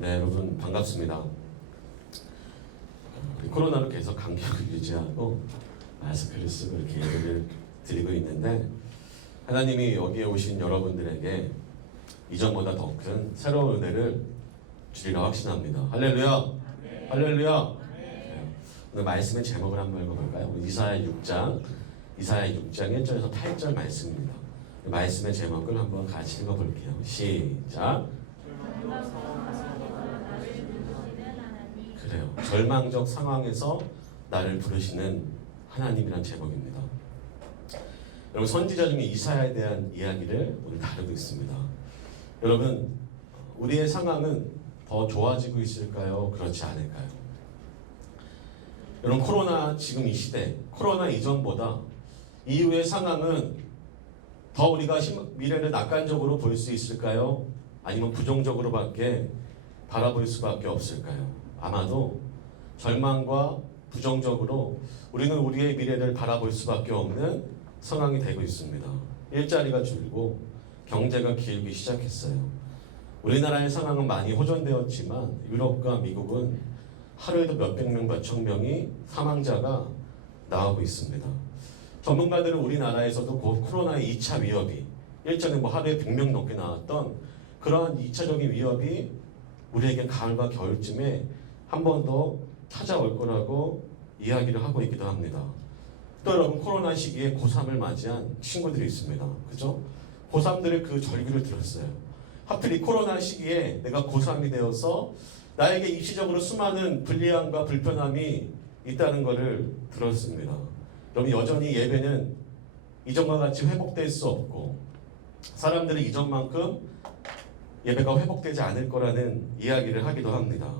네, 여러분 반갑습니다. 코로나로 계속 간격을 유지하고 마스크를 쓰고 이렇게 예배를 드리고 있는데 하나님이 여기에 오신 여러분들에게 이전보다 더 큰 새로운 은혜를 주리라 확신합니다. 할렐루야! 네. 할렐루야! 네. 오늘 말씀의 제목을 한번 읽어볼까요? 이사야 6장 1절에서 8절 말씀입니다. 말씀의 제목을 한번 같이 읽어볼게요. 시작! 그래요. 절망적 상황에서 나를 부르시는 하나님이란 제목입니다. 여러분, 선지자 중에 이사야에 대한 이야기를 오늘 다루고 있습니다. 여러분, 우리의 상황은 더 좋아지고 있을까요? 그렇지 않을까요? 여러분, 코로나 지금 이 시대, 코로나 이전보다 이후의 상황은 더 우리가 미래를 낙관적으로 볼 수 있을까요? 아니면 부정적으로밖에 바라볼 수밖에 없을까요? 아마도 절망과 부정적으로 우리는 우리의 미래를 바라볼 수밖에 없는 상황이 되고 있습니다. 일자리가 줄고 경제가 기울기 시작했어요. 우리나라의 상황은 많이 호전되었지만 유럽과 미국은 하루에도 몇백 명, 몇천 명이 사망자가 나오고 있습니다. 전문가들은 우리나라에서도 곧 코로나의 2차 위협이 일전에 하루에 100명 넘게 나왔던 그러한 2차적인 위협이 우리에게 가을과 겨울쯤에 한 번 더 찾아올 거라고 이야기를 하고 있기도 합니다. 또 여러분, 코로나 시기에 고3을 맞이한 친구들이 있습니다. 그죠? 고3들의 그 절규를 들었어요. 하필 이 코로나 시기에 내가 고3이 되어서 나에게 입시적으로 수많은 불리함과 불편함이 있다는 것을 들었습니다. 여러분, 여전히 예배는 이전과 같이 회복될 수 없고 사람들은 이전만큼 예배가 회복되지 않을 거라는 이야기를 하기도 합니다.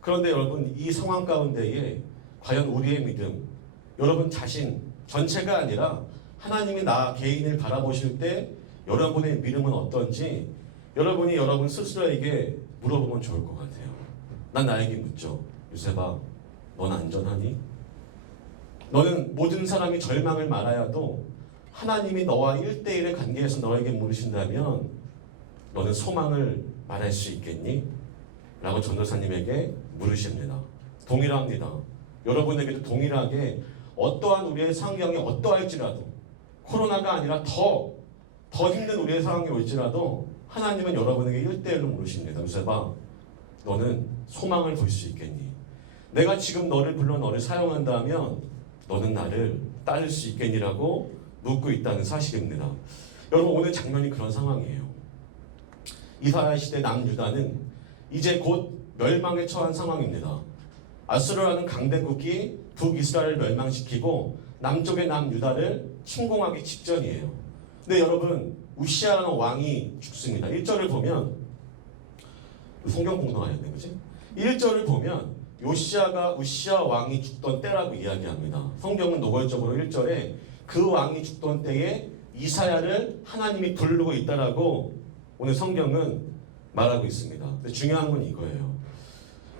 그런데 여러분, 이 상황 가운데에 과연 우리의 믿음, 여러분 자신 전체가 아니라 하나님이 나 개인을 바라보실 때 여러분의 믿음은 어떤지 여러분이 여러분 스스로에게 물어보면 좋을 것 같아요. 난 나에게 묻죠. 요셉아, 넌 안전하니? 너는 모든 사람이 절망을 말하여도 하나님이 너와 1대1의 관계에서 너에게 물으신다면 너는 소망을 말할 수 있겠니? 라고 전도사님에게 물으십니다. 동일합니다. 여러분에게도 동일하게 어떠한 우리의 상황이 어떠할지라도 코로나가 아니라 더 힘든 우리의 상황이 올지라도 하나님은 여러분에게 1대1로 물으십니다. 요셉아, 너는 소망을 볼 수 있겠니? 내가 지금 너를 불러 너를 사용한다면 너는 나를 따를 수 있겠니라고 묻고 있다는 사실입니다. 여러분, 오늘 장면이 그런 상황이에요. 이사야 시대 남유다는 이제 곧 멸망에 처한 상황입니다. 아수르라는 강대국이 북이스라엘을 멸망시키고 남쪽의 남유다를 침공하기 직전이에요. 근데 여러분, 우시아라는 왕이 죽습니다. 1절을 보면 성경 공동하였네, 그지? 1절을 보면 우시아 왕이 죽던 때라고 이야기합니다. 성경은 노골적으로 1절에 그 왕이 죽던 때에 이사야를 하나님이 부르고 있다라고 오늘 성경은 말하고 있습니다. 근데 중요한 건 이거예요.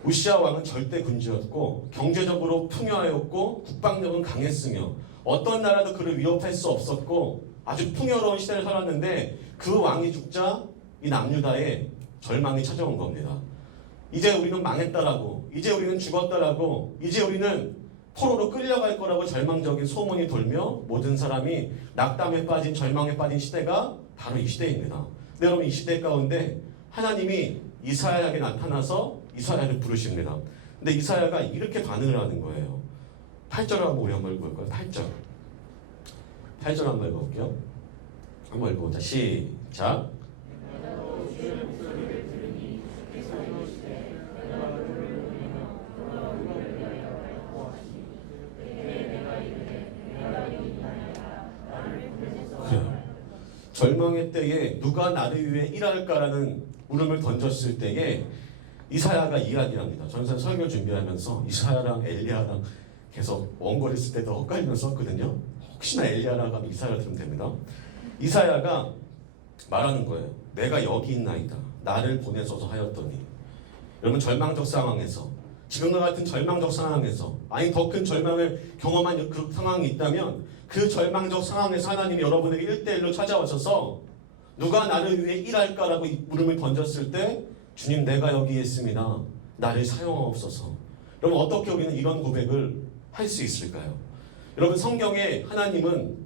우시아 왕은 절대 군주였고 경제적으로 풍요하였고 국방력은 강했으며 어떤 나라도 그를 위협할 수 없었고 아주 풍요로운 시대를 살았는데 그 왕이 죽자 이 남유다에 절망이 찾아온 겁니다. 이제 우리는 망했다라고, 이제 우리는 죽었다라고, 이제 우리는 포로로 끌려갈 거라고 절망적인 소문이 돌며 모든 사람이 낙담에 빠진, 절망에 빠진 시대가 바로 이 시대입니다. 근데 여러분, 이 시대 가운데 하나님이 이사야에게 나타나서 이사야를 부르십니다. 근데 이사야가 이렇게 반응을 하는 거예요. 8절을 한번 우리 한번 읽어볼까요? 8절 한번 읽어볼게요. 한번 읽어보자. 시작. 절망의 때에 누가 나를 위해 일할까라는 물음을 던졌을 때에 이사야가 이야기합니다. 저는 설교 준비하면서 이사야랑 엘리야랑 계속 원거리 쓸 때도 헷갈리면서 썼거든요. 혹시나 엘리야라고 하면 이사야 들으면 됩니다. 이사야가 말하는 거예요. 내가 여기 있나이다. 나를 보내소서 하였더니. 여러분, 절망적 상황에서, 지금과 같은 절망적 상황에서, 아니 더 큰 절망을 경험한 그 상황이 있다면 그 절망적 상황에서 하나님이 여러분에게 1대1로 찾아오셔서 누가 나를 위해 일할까라고 물음을 던졌을 때 주님 내가 여기에 있습니다. 나를 사용하옵소서. 여러분 어떻게 우리는 이런 고백을 할 수 있을까요? 여러분 성경에 하나님은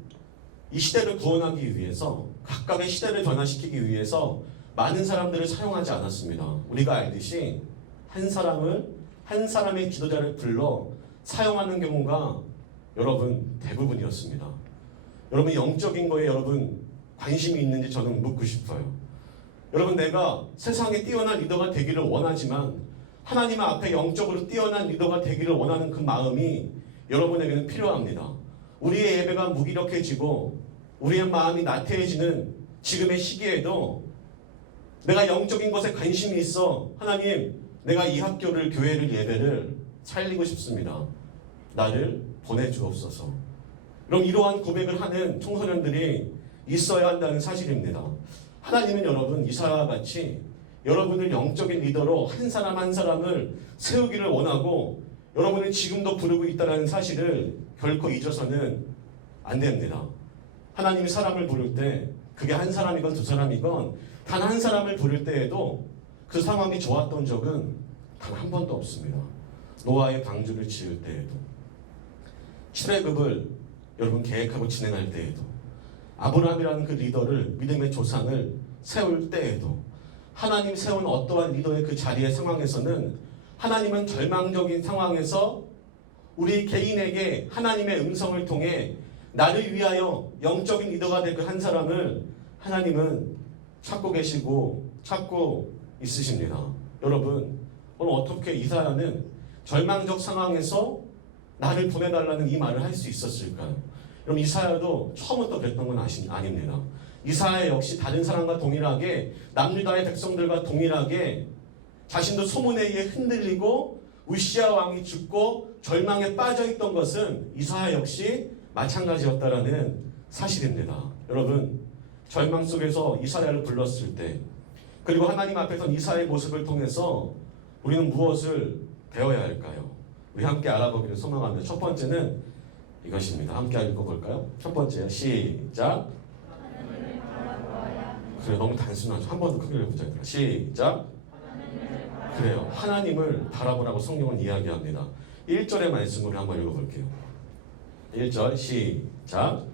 이 시대를 구원하기 위해서 각각의 시대를 변화시키기 위해서 많은 사람들을 사용하지 않았습니다. 우리가 알듯이 한 사람의 지도자를 불러 사용하는 경우가 여러분 대부분이었습니다. 여러분 영적인 거에 여러분 관심이 있는지 저는 묻고 싶어요. 여러분 내가 세상에 뛰어난 리더가 되기를 원하지만 하나님 앞에 영적으로 뛰어난 리더가 되기를 원하는 그 마음이 여러분에게는 필요합니다. 우리의 예배가 무기력해지고 우리의 마음이 나태해지는 지금의 시기에도 내가 영적인 것에 관심이 있어 하나님 내가 이 학교를 교회를 예배를 살리고 싶습니다. 나를 보내주옵소서. 그럼 이러한 고백을 하는 청소년들이 있어야 한다는 사실입니다. 하나님은 여러분 이사야와 같이 여러분을 영적인 리더로 한 사람 한 사람을 세우기를 원하고 여러분을 지금도 부르고 있다는 사실을 결코 잊어서는 안 됩니다. 하나님이 사람을 부를 때 그게 한 사람이건 두 사람이건 단 한 사람을 부를 때에도 그 상황이 좋았던 적은 단 한 번도 없습니다. 노아의 방주를 지을 때에도 출애굽을 여러분 계획하고 진행할 때에도 아브라함이라는 그 리더를 믿음의 조상을 세울 때에도 하나님 세운 어떠한 리더의 그 자리의 상황에서는 하나님은 절망적인 상황에서 우리 개인에게 하나님의 음성을 통해 나를 위하여 영적인 리더가 될 그 한 사람을 하나님은 찾고 계시고 찾고 있으십니다. 여러분 오늘 어떻게 이사야는 절망적 상황에서 나를 보내달라는 이 말을 할 수 있었을까요? 여러분 이사야도 처음부터 그랬던 건 아닙니다. 이사야 역시 다른 사람과 동일하게 남유다의 백성들과 동일하게 자신도 소문에 의해 흔들리고 우시야 왕이 죽고 절망에 빠져있던 것은 이사야 역시 마찬가지였다라는 사실입니다. 여러분 절망 속에서 이사야를 불렀을 때 그리고 하나님 앞에서 이사야의 모습을 통해서 우리는 무엇을 배워야 할까요? 우리 함께 알아보기를 소망합니다. 첫 번째는 이것입니다. 함께 읽어볼까요? 첫 번째요. 시작. 그래 너무 단순하죠. 한 번 더 크게 읽어보자. 시작. 그래요. 하나님을 바라보라고 성경은 이야기합니다. 1절의 말씀으로 한번 읽어볼게요. 1절 시작.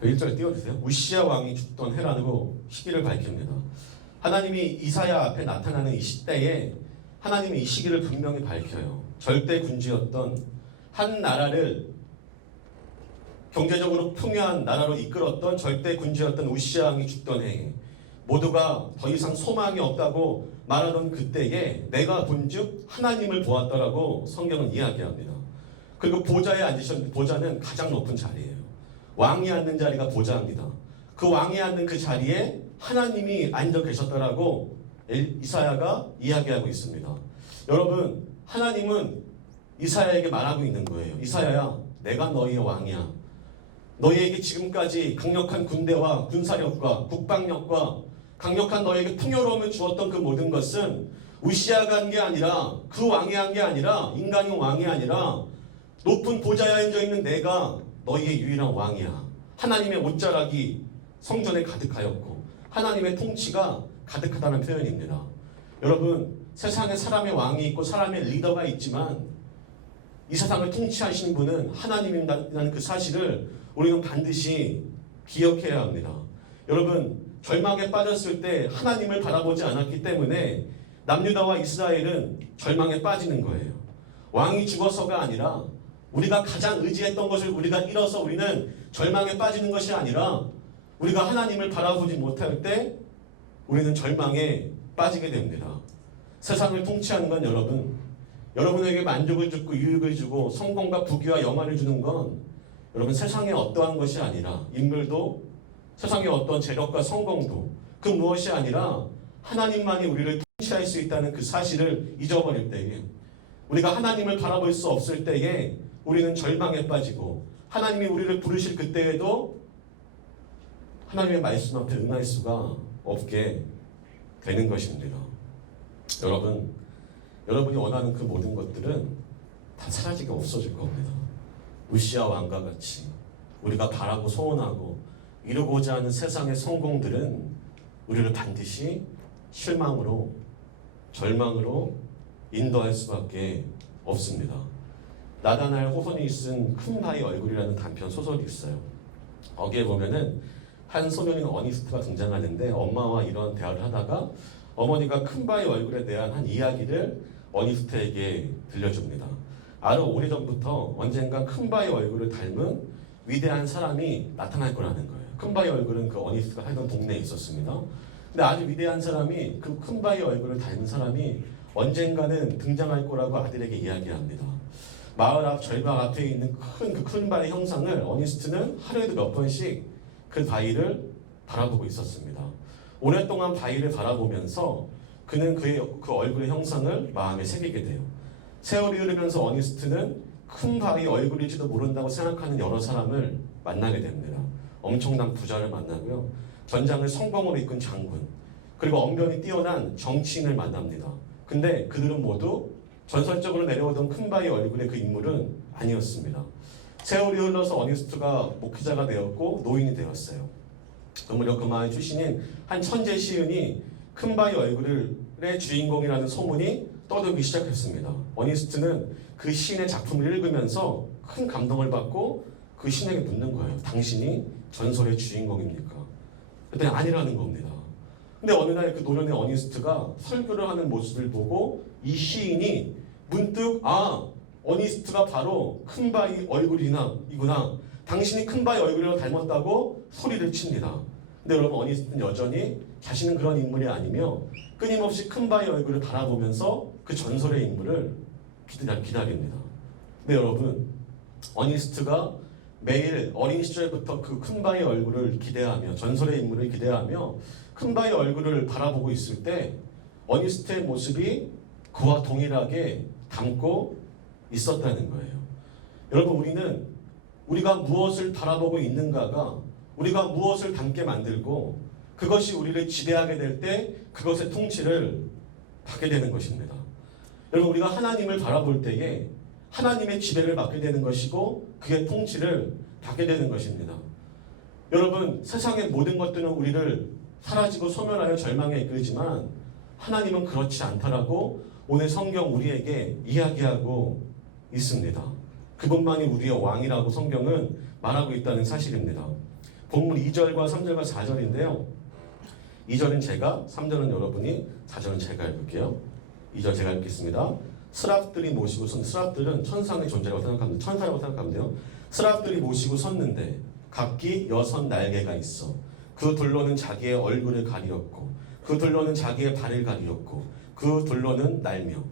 그 1절에 띄워주세요. 우시야 왕이 죽던 해라고 시기를 밝힙니다. 하나님이 이사야 앞에 나타나는 이 시대에 하나님이 이 시기를 분명히 밝혀요. 절대 군주였던 한 나라를 경제적으로 풍요한 나라로 이끌었던 절대 군주였던 우시야 왕이 죽던 해에 모두가 더 이상 소망이 없다고 말하던 그때에 내가 본즉 하나님을 보았더라고 성경은 이야기합니다. 그리고 보좌에 앉으셨는데 보좌는 가장 높은 자리예요. 왕이 앉는 자리가 보좌입니다. 그 왕이 앉는 그 자리에 하나님이 앉아 계셨더라고 이사야가 이야기하고 있습니다. 여러분 하나님은 이사야에게 말하고 있는 거예요. 이사야야 내가 너희의 왕이야. 너희에게 지금까지 강력한 군대와 군사력과 국방력과 강력한 너희에게 풍요로움을 주었던 그 모든 것은 우시아가 한 게 아니라 그 왕이 한 게 아니라 인간이 왕이 아니라 높은 보좌에 앉아있는 내가 너희의 유일한 왕이야. 하나님의 옷자락이 성전에 가득하였고 하나님의 통치가 가득하다는 표현입니다. 여러분 세상에 사람의 왕이 있고 사람의 리더가 있지만 이 세상을 통치하시는 분은 하나님이라는 그 사실을 우리는 반드시 기억해야 합니다. 여러분 절망에 빠졌을 때 하나님을 바라보지 않았기 때문에 남유다와 이스라엘은 절망에 빠지는 거예요. 왕이 죽어서가 아니라 우리가 가장 의지했던 것을 우리가 잃어서 우리는 절망에 빠지는 것이 아니라 우리가 하나님을 바라보지 못할 때 우리는 절망에 빠지게 됩니다. 세상을 통치하는 건 여러분에게 만족을 주고 유익을 주고 성공과 부귀와 영화를 주는 건 여러분 세상의 어떠한 것이 아니라 인물도 세상의 어떤 재력과 성공도 그 무엇이 아니라 하나님만이 우리를 통치할 수 있다는 그 사실을 잊어버릴 때에 우리가 하나님을 바라볼 수 없을 때에 우리는 절망에 빠지고 하나님이 우리를 부르실 그때에도 하나님의 말씀 앞에 응할 수가 없게 되는 것입니다. 여러분이 원하는 그 모든 것들은 다 사라지고 없어질 겁니다. 우시아 왕과 같이 우리가 바라고 소원하고 이루고자 하는 세상의 성공들은 우리를 반드시 실망으로, 절망으로 인도할 수밖에 없습니다. 나다나엘 호손이 쓴 큰 바위 얼굴이라는 단편 소설이 있어요. 거기에 보면은 한 소년인 어니스트가 등장하는데 엄마와 이런 대화를 하다가 어머니가 큰 바위 얼굴에 대한 한 이야기를 어니스트에게 들려줍니다. 아주 오래전부터 언젠가 큰 바위 얼굴을 닮은 위대한 사람이 나타날 거라는 거예요. 큰 바위 얼굴은 그 어니스트가 살던 동네에 있었습니다. 근데 아주 위대한 사람이, 그 큰 바위 얼굴을 닮은 사람이 언젠가는 등장할 거라고 아들에게 이야기합니다. 마을 앞 절벽 앞에 있는 큰 바위 형상을 어니스트는 하루에도 몇 번씩 그 바위를 바라보고 있었습니다. 오랫동안 바위를 바라보면서 그는 그 얼굴의 형상을 마음에 새기게 돼요. 세월이 흐르면서 어니스트는 큰 바위 얼굴일지도 모른다고 생각하는 여러 사람을 만나게 됩니다. 엄청난 부자를 만나고요. 전장을 성공으로 이끈 장군, 그리고 언변이 뛰어난 정치인을 만납니다. 근데 그들은 모두 전설적으로 내려오던 큰 바위 얼굴의 그 인물은 아니었습니다. 세월이 흘러서 어니스트가 목회자가 되었고 노인이 되었어요. 무려 그 마을 출신인 한 천재 시인이 큰 바위 얼굴의 주인공이라는 소문이 떠돌기 시작했습니다. 어니스트는 그 시인의 작품을 읽으면서 큰 감동을 받고 그 시인에게 묻는 거예요. 당신이 전설의 주인공입니까? 그랬더니 아니라는 겁니다. 근데 어느 날 그 노년의 어니스트가 설교를 하는 모습을 보고 이 시인이 문득 어니스트가 바로 큰 바위 얼굴이구나. 당신이 큰 바위 얼굴이랑 닮았다고 소리를 칩니다. 근데 여러분, 어니스트는 여전히 자신은 그런 인물이 아니며 끊임없이 큰 바위 얼굴을 바라보면서 그 전설의 인물을 기다립니다. 근데 여러분, 어니스트가 매일 어린 시절부터 그 큰 바위 얼굴을 기대하며 전설의 인물을 기대하며 큰 바위 얼굴을 바라보고 있을 때 어니스트의 모습이 그와 동일하게 닮고 있었다는 거예요. 여러분, 우리가 무엇을 바라보고 있는가가 우리가 무엇을 닮게 만들고 그것이 우리를 지배하게 될 때 그것의 통치를 받게 되는 것입니다. 여러분, 우리가 하나님을 바라볼 때에 하나님의 지배를 받게 되는 것이고 그의 통치를 받게 되는 것입니다. 여러분, 세상의 모든 것들은 우리를 사라지고 소멸하여 절망에 이끌지만 하나님은 그렇지 않다라고 오늘 성경 우리에게 이야기하고 있습니다. 그분만이 우리의 왕이라고 성경은 말하고 있다는 사실입니다. 본문 2절과 3절과 4절인데요. 2절은 제가, 3절은 여러분이, 4절은 제가 읽을게요. 2절 제가 읽겠습니다. 스랍들이 모시고 스랍들은 천상의 존재라고 생각하면 천사라고 생각하면 돼요. 스랍들이 모시고 섰는데 각기 6 날개가 있어. 그 둘로는 자기의 얼굴을 가리었고 그 둘로는 자기의 발을 가리었고 그 둘로는 날며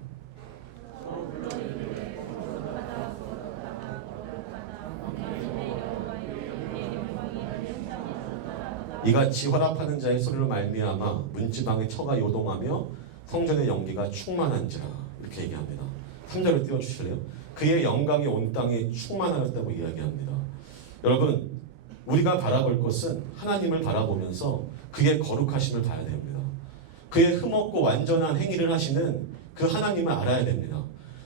이같이 화답하는 자의 소리로 말미암아 문지방의 처가 요동하며 성전의 연기가 충만한지라, 이렇게 얘기합니다. 3절을 띄워주실래요? 그의 영광이 온 땅에 충만하였다고 이야기합니다. 여러분, 우리가 바라볼 것은 하나님을 바라보면서 그의 거룩하심을 봐야 됩니다. 그의 흠없고 완전한 행위를 하시는 그 하나님을 알아야 됩니다.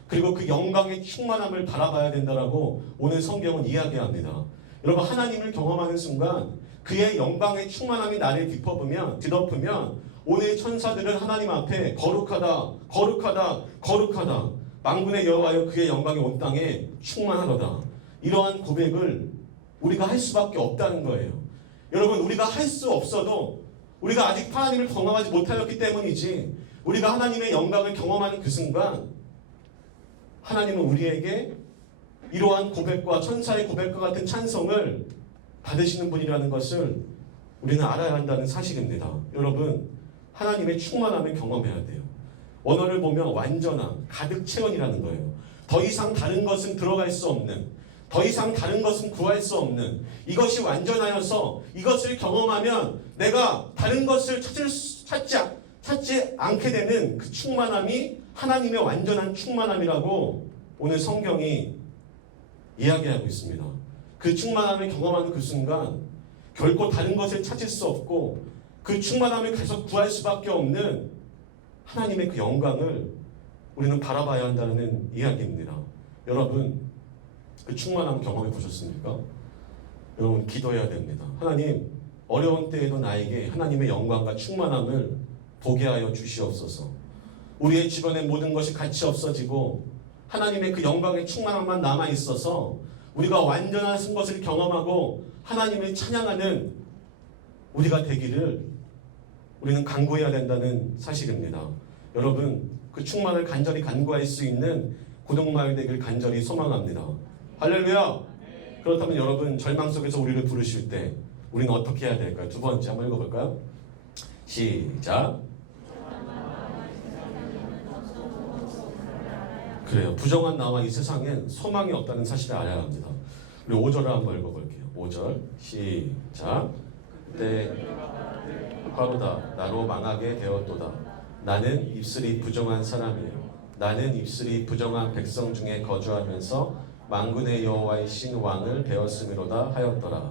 그리고 그 영광의 충만함을 바라봐야 된다라고 오늘 성경은 이야기합니다. 여러분, 하나님을 경험하는 순간 그의 영광의 충만함이 나를 뒤덮으면 오늘 천사들은 하나님 앞에 거룩하다, 거룩하다, 거룩하다, 만군의 여호와여 그의 영광이 온 땅에 충만하도다, 이러한 고백을 우리가 할 수밖에 없다는 거예요. 여러분, 우리가 할 수 없어도 우리가 아직 하나님을 경험하지 못하였기 때문이지, 우리가 하나님의 영광을 경험하는 그 순간 하나님은 우리에게 이러한 고백과 천사의 고백과 같은 찬송을 받으시는 분이라는 것을 우리는 알아야 한다는 사실입니다. 여러분, 하나님의 충만함을 경험해야 돼요. 언어를 보면 완전함, 가득 채원이라는 거예요. 더 이상 다른 것은 들어갈 수 없는, 더 이상 다른 것은 구할 수 없는, 이것이 완전하여서 이것을 경험하면 내가 다른 것을 찾지 않게 되는 그 충만함이 하나님의 완전한 충만함이라고 오늘 성경이 이야기하고 있습니다. 그 충만함을 경험하는 그 순간 결코 다른 것을 찾을 수 없고 그 충만함을 계속 구할 수밖에 없는 하나님의 그 영광을 우리는 바라봐야 한다는 이야기입니다. 여러분, 그 충만함 경험해 보셨습니까? 여러분 기도해야 됩니다. 하나님, 어려운 때에도 나에게 하나님의 영광과 충만함을 보게 하여 주시옵소서. 우리의 주변의 모든 것이 같이 없어지고 하나님의 그 영광의 충만함만 남아 있어서 우리가 완전한 것을 경험하고 하나님을 찬양하는 우리가 되기를 우리는 간구해야 된다는 사실입니다. 여러분, 그 충만을 간절히 간구할 수 있는 고등마을 되길 간절히 소망합니다. 할렐루야! 그렇다면 여러분, 절망 속에서 우리를 부르실 때 우리는 어떻게 해야 될까요? 두 번째 한번 읽어볼까요? 시작! 그래요. 부정한 나와 이 세상엔 소망이 없다는 사실을 알아야 합니다. 우리 5절을 한번 읽어볼게요. 5절 시작! 그때 화로다 나로 망하게 되었도다. 나는 입술이 부정한 사람이에요. 나는 입술이 부정한 백성 중에 거주하면서 만군의 여호와의 신 왕을 배웠음이로다 하였더라.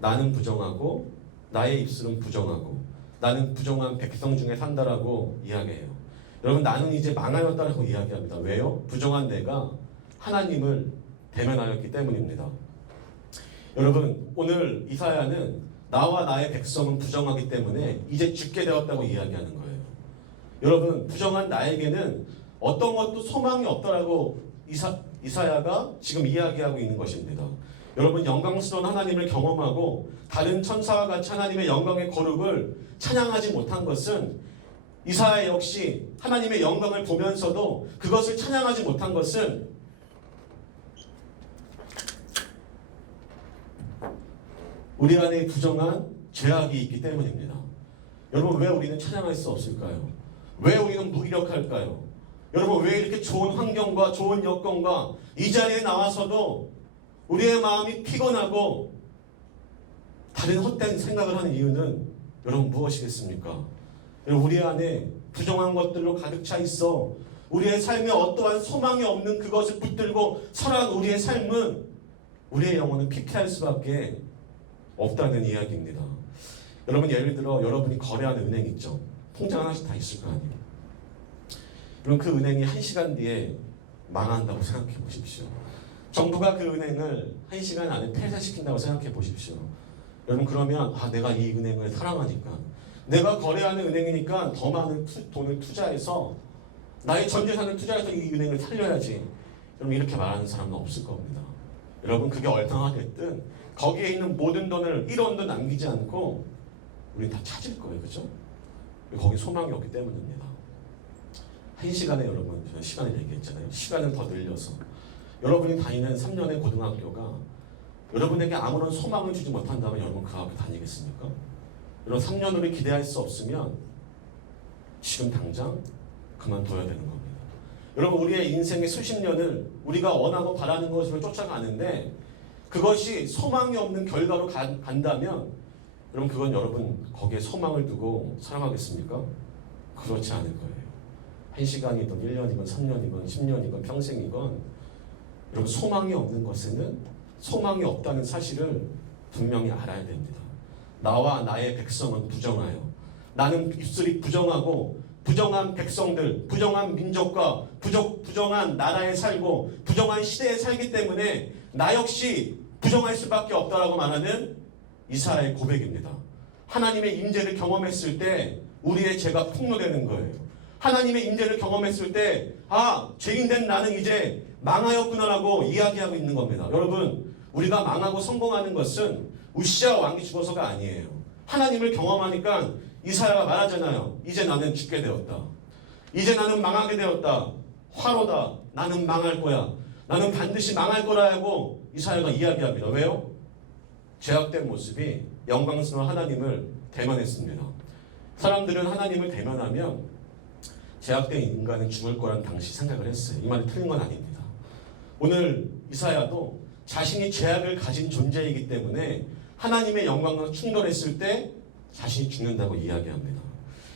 나는 부정하고 나의 입술은 부정하고 나는 부정한 백성 중에 산다라고 이야기해요. 여러분, 나는 이제 망하였다라고 이야기합니다. 왜요? 부정한 내가 하나님을 대면하였기 때문입니다. 여러분, 오늘 이사야는 나와 나의 백성은 부정하기 때문에 이제 죽게 되었다고 이야기하는 거예요. 여러분, 부정한 나에게는 어떤 것도 소망이 없다라고 이사야가 지금 이야기하고 있는 것입니다. 여러분, 영광스러운 하나님을 경험하고 다른 천사와 같이 하나님의 영광의 거룩을 찬양하지 못한 것은, 이사야 역시 하나님의 영광을 보면서도 그것을 찬양하지 못한 것은 우리 안에 부정한 죄악이 있기 때문입니다. 여러분, 왜 우리는 찬양할 수 없을까요? 왜 우리는 무기력할까요? 여러분, 왜 이렇게 좋은 환경과 좋은 여건과 이 자리에 나와서도 우리의 마음이 피곤하고 다른 헛된 생각을 하는 이유는 여러분 무엇이겠습니까? 여러분, 우리 안에 부정한 것들로 가득 차 있어 우리의 삶에 어떠한 소망이 없는 그것을 붙들고 살아간 우리의 삶은 우리의 영혼은 피폐할 수밖에 없다는 이야기입니다. 여러분, 예를 들어 여러분이 거래하는 은행 있죠? 통장 하나씩 다 있을 거 아니에요? 그럼 그 은행이 1시간 뒤에 망한다고 생각해 보십시오. 정부가 그 은행을 1시간 안에 폐쇄시킨다고 생각해 보십시오. 여러분, 그러면 내가 이 은행을 사랑하니까, 내가 거래하는 은행이니까 더 많은 돈을 투자해서 나의 전 재산을 투자해서 이 은행을 살려야지. 여러분, 이렇게 말하는 사람은 없을 겁니다. 여러분, 그게 얼마나 됐든 거기에 있는 모든 돈을 1원도 남기지 않고 우리는 다 찾을 거예요. 그죠? 거기 소망이 없기 때문입니다. 1시간에 여러분, 저는 시간을 얘기했잖아요. 시간을 더 늘려서 여러분이 다니는 3년의 고등학교가 여러분에게 아무런 소망을 주지 못한다면 여러분 그 학교 다니겠습니까? 여러분, 3년으로 기대할 수 없으면 지금 당장 그만둬야 되는 겁니다. 여러분, 우리의 인생의 수십 년을 우리가 원하고 바라는 것으로 쫓아가는데 그것이 소망이 없는 결과로 간다면 여러분, 그건 여러분 거기에 소망을 두고 살아가겠습니까? 그렇지 않을 거예요. 1시간이든 1년이건 3년이건 10년이건 평생이건 여러분, 소망이 없는 것에는 소망이 없다는 사실을 분명히 알아야 됩니다. 나와 나의 백성은 부정하여, 나는 입술이 부정하고 부정한 백성들, 부정한 민족과 부정한 나라에 살고 부정한 시대에 살기 때문에 나 역시 부정할 수밖에 없다라고 말하는 이사야의 고백입니다. 하나님의 임재를 경험했을 때 우리의 죄가 폭로되는 거예요. 하나님의 임재를 경험했을 때 죄인된 나는 이제 망하였구나라고 이야기하고 있는 겁니다. 여러분, 우리가 망하고 성공하는 것은 우시아 왕이 죽어서가 아니에요. 하나님을 경험하니까 이사야가 말하잖아요. 이제 나는 죽게 되었다. 이제 나는 망하게 되었다. 화로다. 나는 망할 거야. 나는 반드시 망할 거라고 이사야가 이야기합니다. 왜요? 죄악된 모습이 영광스러운 하나님을 대면했습니다. 사람들은 하나님을 대면하면 죄악된 인간은 죽을 거란 당시 생각을 했어요. 이 말이 틀린 건 아닙니다. 오늘 이사야도 자신이 죄악을 가진 존재이기 때문에 하나님의 영광과 충돌했을 때 자신이 죽는다고 이야기합니다.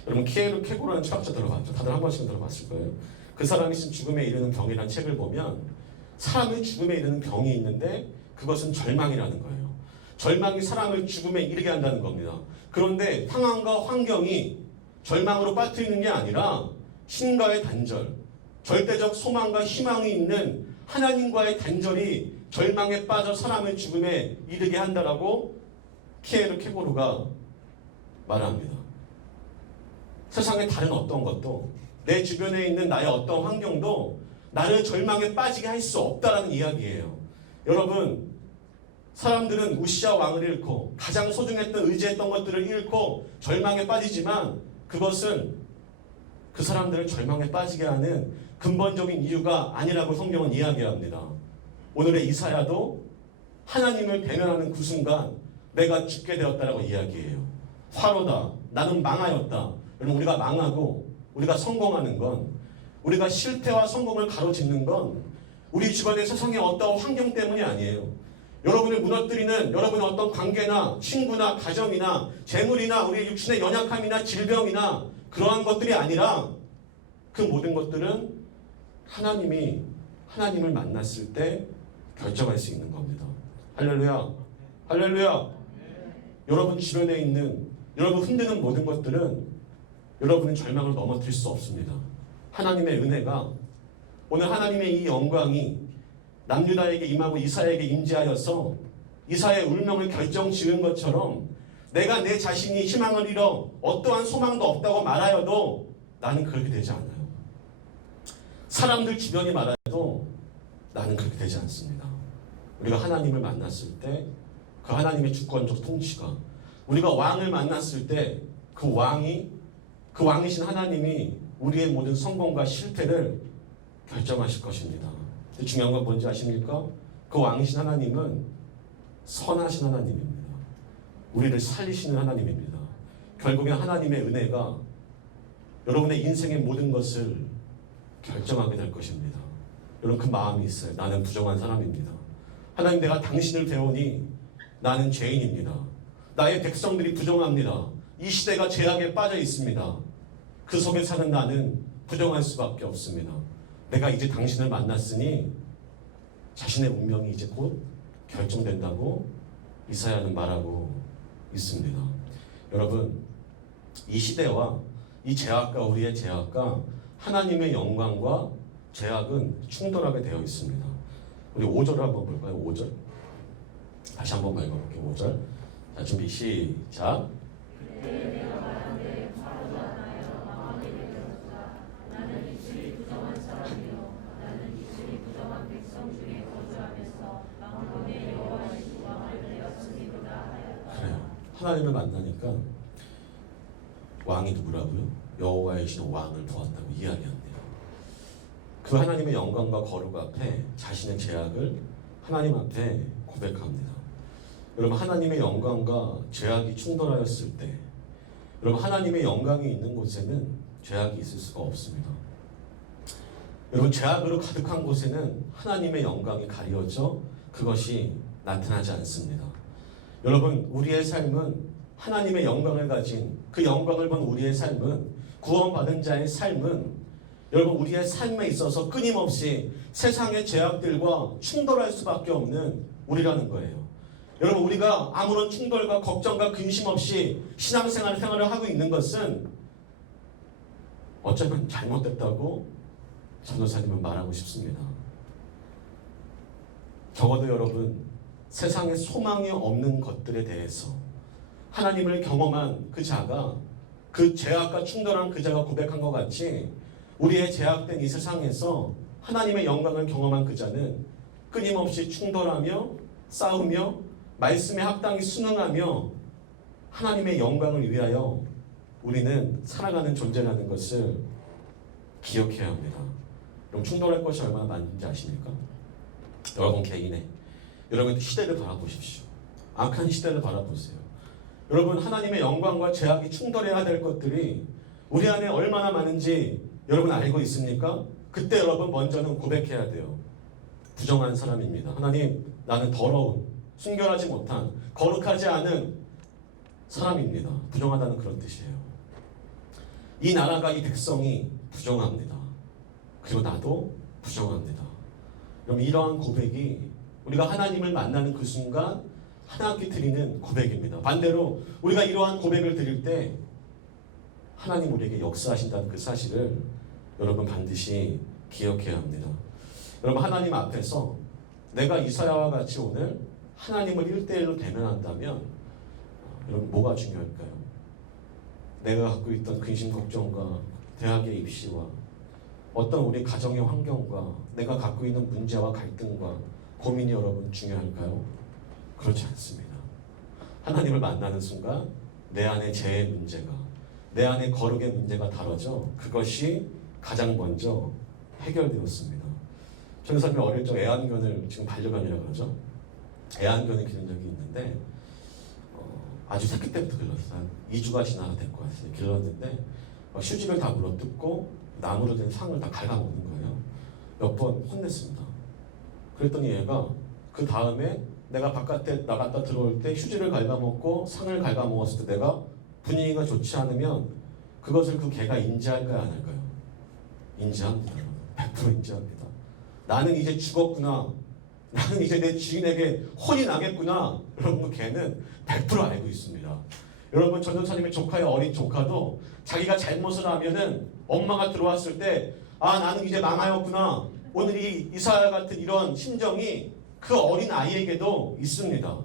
여러분, 키에르 케고라는 철학자 들어봤죠? 다들 한 번씩은 들어봤을 거예요. 그 사람이 쓴 죽음에 이르는 병이라는 책을 보면 사람의 죽음에 이르는 병이 있는데 그것은 절망이라는 거예요. 절망이 사람을 죽음에 이르게 한다는 겁니다. 그런데 상황과 환경이 절망으로 빠뜨리는 게 아니라 신과의 단절, 절대적 소망과 희망이 있는 하나님과의 단절이 절망에 빠져 사람을 죽음에 이르게 한다라고 키에르 케고르가 말합니다. 세상의 다른 어떤 것도 내 주변에 있는 나의 어떤 환경도 나를 절망에 빠지게 할 수 없다라는 이야기예요. 여러분, 사람들은 우시아 왕을 잃고 가장 소중했던 의지했던 것들을 잃고 절망에 빠지지만 그것은 그 사람들을 절망에 빠지게 하는 근본적인 이유가 아니라고 성경은 이야기합니다. 오늘의 이사야도 하나님을 배면하는 그 순간 내가 죽게 되었다라고 이야기해요. 화로다. 나는 망하였다. 여러분, 우리가 망하고 우리가 성공하는 건, 우리가 실패와 성공을 가로짓는 건 우리 주변의 세상의 어떤 환경 때문이 아니에요. 여러분을 무너뜨리는 여러분의 어떤 관계나 친구나 가정이나 재물이나 우리의 육신의 연약함이나 질병이나 그러한 것들이 아니라 그 모든 것들은 하나님을 만났을 때 결정할 수 있는 겁니다. 할렐루야. 할렐루야. 여러분 주변에 있는 여러분 흔드는 모든 것들은 여러분의 절망을 넘어뜨릴 수 없습니다. 하나님의 은혜가, 오늘 하나님의 이 영광이 남유다에게 임하고 이사야에게 임재하여서 이사야의 울명을 결정지은 것처럼 내가 내 자신이 희망을 잃어 어떠한 소망도 없다고 말하여도 나는 그렇게 되지 않아요. 사람들 주변이 말해도 나는 그렇게 되지 않습니다. 우리가 하나님을 만났을 때 그 하나님의 주권적 통치가, 우리가 왕을 만났을 때 그 왕이신 하나님이 우리의 모든 성공과 실패를 결정하실 것입니다. 중요한 건 뭔지 아십니까? 그 왕이신 하나님은 선하신 하나님입니다. 우리를 살리시는 하나님입니다. 결국엔 하나님의 은혜가 여러분의 인생의 모든 것을 결정하게 될 것입니다. 여러분, 그 마음이 있어요. 나는 부정한 사람입니다. 하나님, 내가 당신을 배우니 나는 죄인입니다. 나의 백성들이 부정합니다. 이 시대가 죄악에 빠져 있습니다. 그 속에 사는 나는 부정할 수밖에 없습니다. 내가 이제 당신을 만났으니 자신의 운명이 이제 곧 결정된다고 이사야는 말하고 있습니다. 여러분, 이 시대와 이 죄악과 우리의 죄악과 하나님의 영광과 죄악은 충돌하게 되어 있습니다. 우리 5절을 한번 볼까요? 5절. 다시 한번 읽어볼게요. 5절. 자, 준비 시작. 그래요. 하나님을 만나니까 왕이 누구라고요? 여호와이신 왕을 보았다고 이야기합니다. 그 하나님의 영광과 거룩 앞에 자신의 죄악을 하나님 앞에 고백합니다. 여러분, 하나님의 영광과 죄악이 충돌하였을 때, 여러분, 하나님의 영광이 있는 곳에는 죄악이 있을 수가 없습니다. 여러분, 죄악으로 가득한 곳에는 하나님의 영광이 가려져 그것이 나타나지 않습니다. 여러분, 우리의 삶은 하나님의 영광을 가진, 그 영광을 본 우리의 삶은, 구원받은 자의 삶은 여러분, 우리의 삶에 있어서 끊임없이 세상의 죄악들과 충돌할 수밖에 없는 우리라는 거예요. 여러분, 우리가 아무런 충돌과 걱정과 근심 없이 신앙생활을 하고 있는 것은 어쩌면 잘못됐다고 전도사님은 말하고 싶습니다. 적어도 여러분, 세상에 소망이 없는 것들에 대해서 하나님을 경험한 그 자가, 그 죄악과 충돌한 그 자가 고백한 것 같이 우리의 죄악된 이 세상에서 하나님의 영광을 경험한 그 자는 끊임없이 충돌하며 싸우며 말씀에 합당히 순응하며 하나님의 영광을 위하여 우리는 살아가는 존재라는 것을 기억해야 합니다. 그럼 충돌할 것이 얼마나 많은지 아십니까? 여러분 개인의, 여러분 시대를 바라보십시오. 악한 시대를 바라보세요. 여러분, 하나님의 영광과 죄악이 충돌해야 될 것들이 우리 안에 얼마나 많은지 여러분 알고 있습니까? 그때 여러분 먼저는 고백해야 돼요. 부정한 사람입니다. 하나님, 나는 더러운, 순결하지 못한, 거룩하지 않은 사람입니다. 부정하다는 그런 뜻이에요. 이 나라가, 이 백성이 부정합니다. 그리고 나도 부정합니다. 그럼 이러한 고백이 우리가 하나님을 만나는 그 순간 하나님께 드리는 고백입니다. 반대로 우리가 이러한 고백을 드릴 때 하나님 우리에게 역사하신다는 그 사실을 여러분 반드시 기억해야 합니다. 여러분, 하나님 앞에서 내가 이사야와 같이 오늘 하나님을 1대1로 대면한다면 여러분 뭐가 중요할까요? 내가 갖고 있던 근심 걱정과 대학의 입시와 어떤 우리 가정의 환경과 내가 갖고 있는 문제와 갈등과 고민이 여러분 중요할까요? 그렇지 않습니다. 하나님을 만나는 순간 내 안에 죄의 문제가, 내 안에 거룩의 문제가 다뤄져 그것이 가장 먼저 해결되었습니다. 전도사님이 어릴 적 애완견을 지금 반려견이라고 그러죠. 애완견을 기른 적이 있는데 아주 새끼 때부터 길렀어요. 한 2주가 지나서 데리고 왔어요. 길렀는데 휴지를 다 물어뜯고 나무로 된 상을 다 갉아먹는 거예요. 몇 번 혼냈습니다. 그랬더니 얘가 그 다음에 내가 바깥에 나갔다 들어올 때 휴지를 갉아먹고 상을 갉아먹었을 때 내가 분위기가 좋지 않으면 그것을 그 개가 인지할까요? 안 할까요? 인지합니다. 100% 인지합니다. 나는 이제 죽었구나. 나는 이제 내 주인에게 혼이 나겠구나. 여러분 그 개는 100% 알고 있습니다. 여러분 전도사님의 조카의 어린 조카도 자기가 잘못을 하면은 엄마가 들어왔을 때 아 나는 이제 망하였구나. 오늘 이사야 같은 이런 심정이 그 어린 아이에게도 있습니다.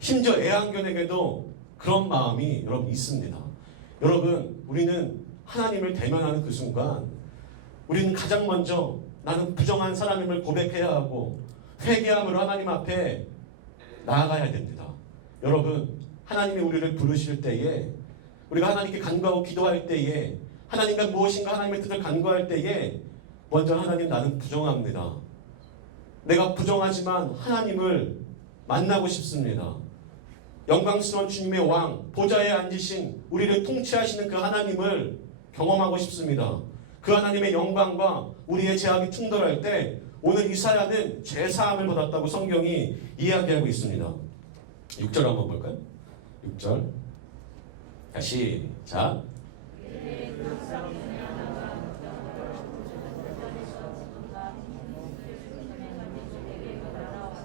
심지어 애완견에게도 그런 마음이 여러분 있습니다. 여러분 우리는 하나님을 대면하는 그 순간 우리는 가장 먼저 나는 부정한 사람임을 고백해야 하고 회개함으로 하나님 앞에 나아가야 됩니다. 여러분 하나님이 우리를 부르실 때에 우리가 하나님께 간구하고 기도할 때에 하나님과 무엇인가 하나님의 뜻을 간구할 때에 먼저 하나님 나는 부정합니다. 내가 부정하지만 하나님을 만나고 싶습니다. 영광스러운 주님의 왕 보좌에 앉으신 우리를 통치하시는 그 하나님을 경험하고 싶습니다. 그 하나님의 영광과 우리의 죄악이 충돌할 때 오늘 이사야는 죄사함을 받았다고 성경이 이야기하고 있습니다. 6절 한번 볼까요? 6절 시작.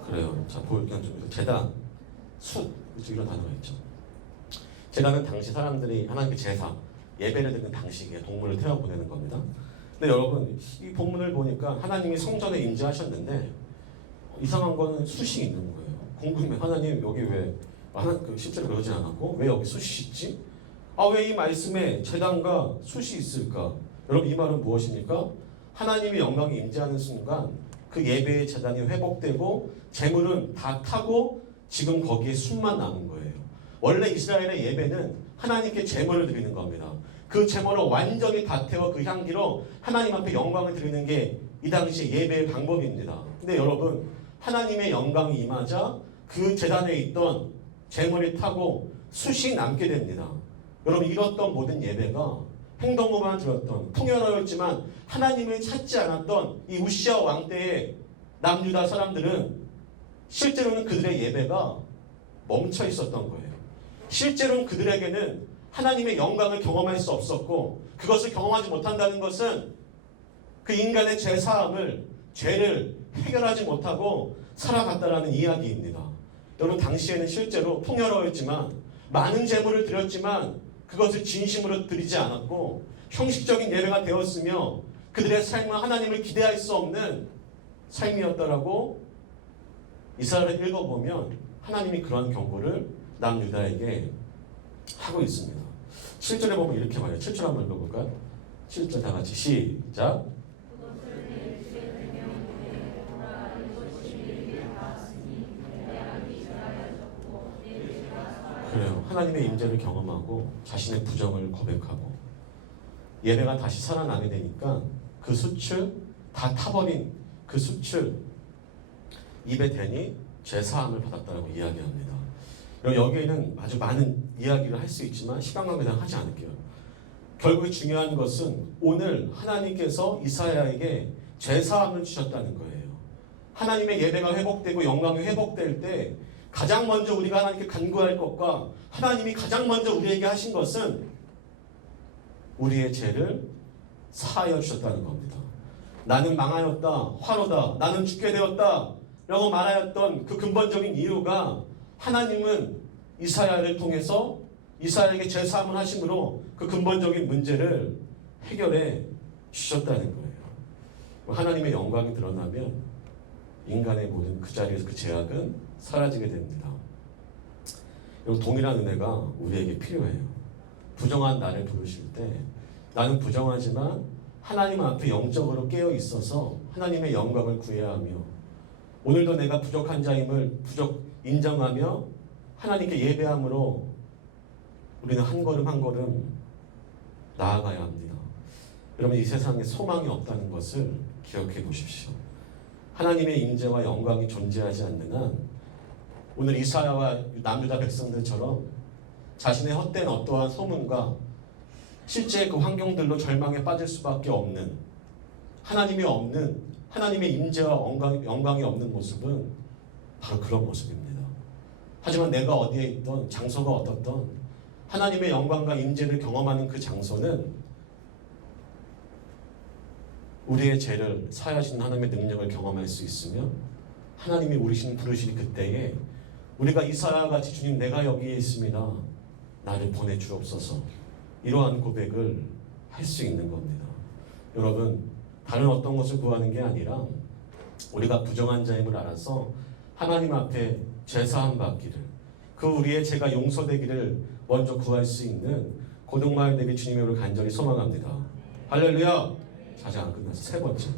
그래요. 자, 볼게요. 제단, 숫 이런 단어가 있죠. 제단은 당시 사람들이 하나님께 제사, 예배를 드리는 방식이에요. 동물을 태워 보내는 겁니다. 근데 여러분 이 본문을 보니까 하나님이 성전에 임재하셨는데 이상한 거는 숫이 있는 거예요. 궁금해. 하나님 여기 왜 실제로 그러지 않았고 왜 여기 숫이 있지? 왜 이 말씀에 제단과 숫이 있을까? 여러분 이 말은 무엇입니까? 하나님의 영광이 임재하는 순간 그 예배의 제단이 회복되고 재물은 다 타고 지금 거기에 숫만 남은 거예요. 원래 이스라엘의 예배는 하나님께 제물을 드리는 겁니다. 그 제물을 완전히 다 태워 그 향기로 하나님 앞에 영광을 드리는 게 이 당시 예배의 방법입니다. 근데 여러분 하나님의 영광이 임하자 그 제단에 있던 제물이 타고 숫이 남게 됩니다. 여러분 잃었던 모든 예배가 행동으로만 들었던 풍요로웠지만 하나님을 찾지 않았던 이 우시아 왕 때의 남유다 사람들은 실제로는 그들의 예배가 멈춰 있었던 거예요. 실제로는 그들에게는 하나님의 영광을 경험할 수 없었고 그것을 경험하지 못한다는 것은 그 인간의 죄사함을 죄를 해결하지 못하고 살아갔다라는 이야기입니다. 여러분 당시에는 실제로 풍요로웠지만 많은 제물을 드렸지만 그것을 진심으로 드리지 않았고 형식적인 예배가 되었으며 그들의 삶은 하나님을 기대할 수 없는 삶이었다라고 이사야를 읽어보면 하나님이 그러한 경고를 남유다에게 하고 있습니다. 7절에 보면 이렇게 말해요. 7절 한번 읽어볼까요? 7절 다 같이 시작. 그래요. 하나님의 임재를 경험하고 자신의 부정을 고백하고 예배가 다시 살아나게 되니까 그 숫을 다 타버린 그 숫을 입에 대니 죄사함을 받았다고 이야기합니다. 여기에는 아주 많은 이야기를 할 수 있지만 시간 관계상 하지 않을게요. 결국 중요한 것은 오늘 하나님께서 이사야에게 죄사함을 주셨다는 거예요. 하나님의 예배가 회복되고 영광이 회복될 때 가장 먼저 우리가 하나님께 간구할 것과 하나님이 가장 먼저 우리에게 하신 것은 우리의 죄를 사하여 주셨다는 겁니다. 나는 망하였다, 화로다, 나는 죽게 되었다 라고 말하였던 그 근본적인 이유가 하나님은 이사야를 통해서 이사야에게 죄사함을 하심으로 그 근본적인 문제를 해결해 주셨다는 거예요. 하나님의 영광이 드러나면 인간의 모든 그 자리에서 그 제약은 사라지게 됩니다. 여러분, 동일한 은혜가 우리에게 필요해요. 부정한 나를 부르실 때 나는 부정하지만 하나님 앞에 영적으로 깨어 있어서 하나님의 영광을 구해야 하며, 오늘도 내가 부족한 자임을 인정하며 하나님께 예배함으로 우리는 한 걸음 한 걸음 나아가야 합니다. 여러분, 이 세상에 소망이 없다는 것을 기억해 보십시오. 하나님의 임재와 영광이 존재하지 않는 한 오늘 이사야와 남유다 백성들처럼 자신의 헛된 어떠한 소문과 실제 그 환경들로 절망에 빠질 수밖에 없는, 하나님이 없는, 하나님의 임재와 영광이 없는 모습은 바로 그런 모습입니다. 하지만 내가 어디에 있던, 장소가 어떻던 하나님의 영광과 임재를 경험하는 그 장소는 우리의 죄를 사하시는 하나님의 능력을 경험할 수 있으며, 하나님이 우리 부르시니 그때에 우리가 이사야와 같이 주님 내가 여기에 있습니다, 나를 보내주옵소서, 이러한 고백을 할 수 있는 겁니다. 여러분, 다른 어떤 것을 구하는 게 아니라 우리가 부정한 자임을 알아서 하나님 앞에 제사함 받기를, 그 우리의 죄가 용서되기를 먼저 구할 수 있는 고등마을 되기 주님의 이름으로 간절히 소망합니다. 할렐루야! 아직 안 끝났어. 세 번째.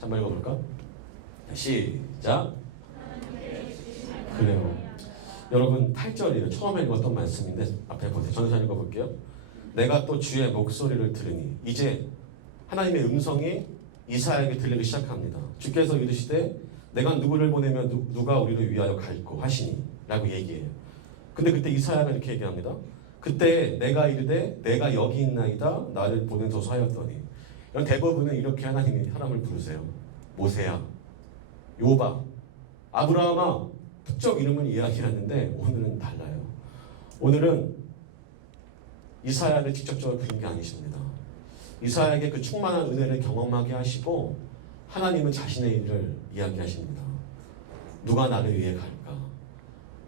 한번 읽어볼까? 시작. 그래요. 여러분, 8절이에요. 처음에 읽었던 말씀인데 앞에 보세요. 전사 읽어볼게요. 내가 또 주의 목소리를 들으니, 이제 하나님의 음성이 이사야에게 들리기 시작합니다. 주께서 이르시되 내가 누구를 보내면 누가 우리를 위하여 갈고 하시니 라고 얘기해요. 근데 그때 이사야가 이렇게 얘기합니다. 그때 내가 이르되 내가 여기 있나이다, 나를 보내소서 하였더니. 대부분은 이렇게 하나님이 사람을 부르세요. 모세야, 요바, 아브라함아, 특정 이름을 이야기하는데 오늘은 달라요. 오늘은 이사야를 직접적으로 부른 게 아니십니다. 이사야에게 그 충만한 은혜를 경험하게 하시고 하나님은 자신의 일을 이야기하십니다. 누가 나를 위해 갈까?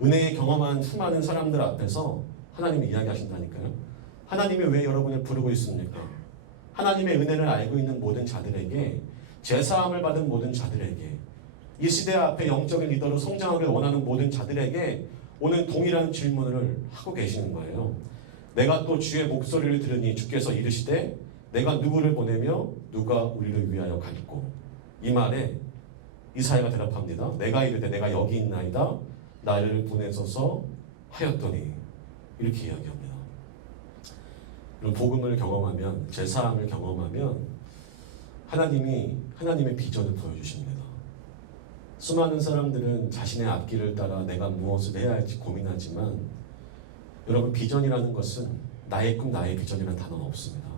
은혜에 경험한 수많은 사람들 앞에서 하나님이 이야기하신다니까요. 하나님이 왜 여러분을 부르고 있습니까? 하나님의 은혜를 알고 있는 모든 자들에게, 제사함을 받은 모든 자들에게, 이 시대 앞에 영적인 리더로 성장하길 원하는 모든 자들에게 오늘 동일한 질문을 하고 계시는 거예요. 내가 또 주의 목소리를 들으니 주께서 이르시되 내가 누구를 보내며 누가 우리를 위하여 갈고. 이 말에 이사야가 대답합니다. 내가 이르되 내가 여기 있나이다, 나를 보내소서 하였더니, 이렇게 이야기합니다. 이런 복음을 경험하면, 제사함을 경험하면 하나님의 비전을 보여주십니다. 수많은 사람들은 자신의 앞길을 따라 내가 무엇을 해야 할지 고민하지만, 여러분, 비전이라는 것은 나의 꿈, 나의 비전이라는 단어는 없습니다.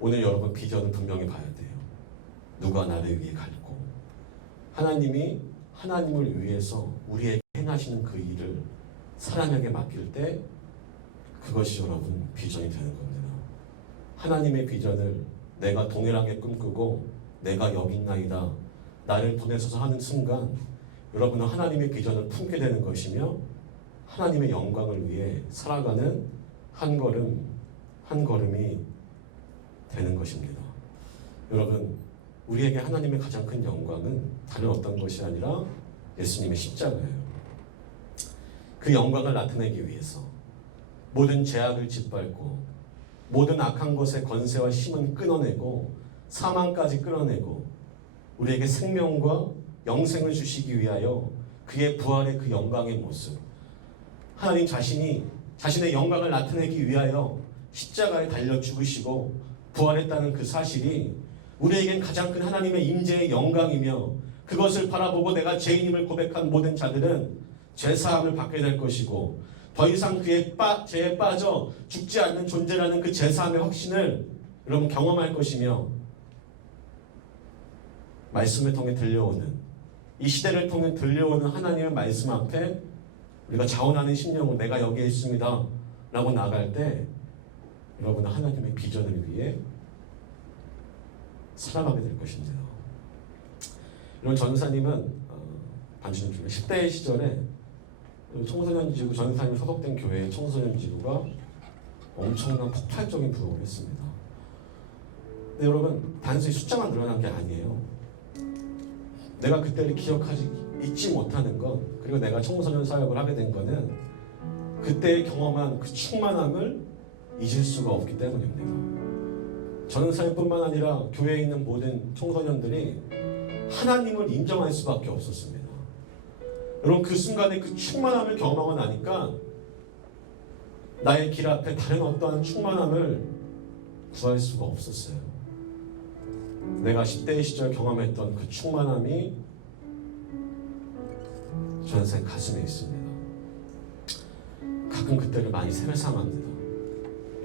오늘 여러분 비전을 분명히 봐야 돼요. 누가 나를 위해 갈고, 하나님이 하나님을 위해서 우리에게 행하시는 그 일을 사람에게 맡길 때 그것이 여러분 비전이 되는 겁니다. 하나님의 비전을 내가 동일하게 꿈꾸고 내가 여기 있나이다, 나를 보내소서 하는 순간 여러분은 하나님의 비전을 품게 되는 것이며 하나님의 영광을 위해 살아가는 한 걸음 한 걸음이 되는 것입니다. 여러분, 우리에게 하나님의 가장 큰 영광은 다른 어떤 것이 아니라 예수님의 십자가예요. 그 영광을 나타내기 위해서 모든 죄악을 짓밟고 모든 악한 것의 권세와 힘은 끊어내고 사망까지 끊어내고 우리에게 생명과 영생을 주시기 위하여 그의 부활의 그 영광의 모습, 하나님 자신이 자신의 영광을 나타내기 위하여 십자가에 달려 죽으시고 부활했다는 그 사실이 우리에겐 가장 큰 하나님의 임재의 영광이며, 그것을 바라보고 내가 죄인임을 고백한 모든 자들은 죄사함을 받게 될 것이고 더 이상 그의 죄에 빠져 죽지 않는 존재라는 그 죄사함의 확신을 여러분 경험할 것이며, 말씀을 통해 들려오는, 이 시대를 통해 들려오는 하나님의 말씀 앞에 우리가 자원하는 심령으로 내가 여기에 있습니다 라고 나갈 때 여러분은 하나님의 비전을 위해 살아가게 될 것입니다. 여러분, 전사님은 반주님 중에 10대 시절에 청소년 지구, 전사님이 소속된 교회의 청소년 지구가 엄청난 폭발적인 부흥을 했습니다. 근데 여러분, 단순히 숫자만 늘어난 게 아니에요. 내가 그때를 잊지 못하는 것, 그리고 내가 청소년 사역을 하게 된 거는 그때 경험한 그 충만함을 잊을 수가 없기 때문입니다. 저는 사역뿐만 아니라 교회에 있는 모든 청소년들이 하나님을 인정할 수밖에 없었습니다. 여러분, 그 순간에 그 충만함을 경험하고 나니까 나의 길 앞에 다른 어떠한 충만함을 구할 수가 없었어요. 내가 10대 시절 경험했던 그 충만함이 저는 제 가슴에 있습니다. 가끔 그때를 많이 새삼합니다.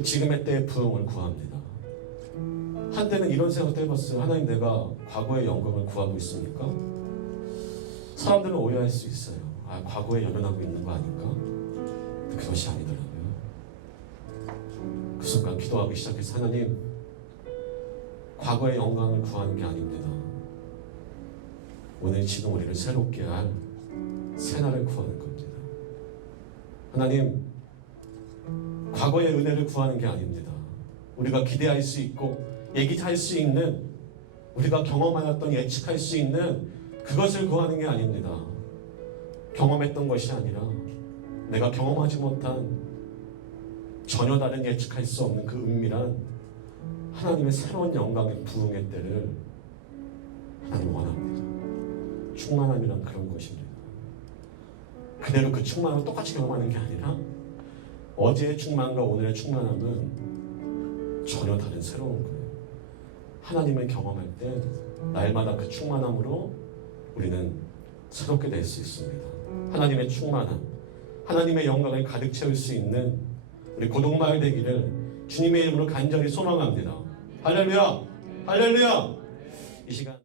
지금의 때의 부흥을 구합니다. 한때는 이런 생각도 해봤어요. 하나님, 내가 과거의 영광을 구하고 있습니까? 사람들은 오해할 수 있어요. 아, 과거에 연연하고 있는 거 아닌가? 근데 그것이 아니더라고요. 그 순간 기도하기 시작해서, 하나님, 과거의 영광을 구하는 게 아닙니다. 오늘 지금 우리를 새롭게 할 새날을 구하는 겁니다. 하나님, 과거의 은혜를 구하는 게 아닙니다. 우리가 기대할 수 있고 얘기할 수 있는, 우리가 경험하였던, 예측할 수 있는 그것을 구하는 게 아닙니다. 경험했던 것이 아니라 내가 경험하지 못한, 전혀 다른, 예측할 수 없는 그 은밀한 하나님의 새로운 영광의 부흥의 때를 하나님 원합니다. 충만함이란 그런 것입니다. 그대로 그 충만함을 똑같이 경험하는 게 아니라 어제의 충만함과 오늘의 충만함은 전혀 다른 새로운 거예요. 하나님을 경험할 때 날마다 그 충만함으로 우리는 새롭게 될 수 있습니다. 하나님의 충만함, 하나님의 영광을 가득 채울 수 있는 우리 고동마을 되기를 주님의 이름으로 간절히 소망합니다. 할렐루야! 할렐루야! 이 시간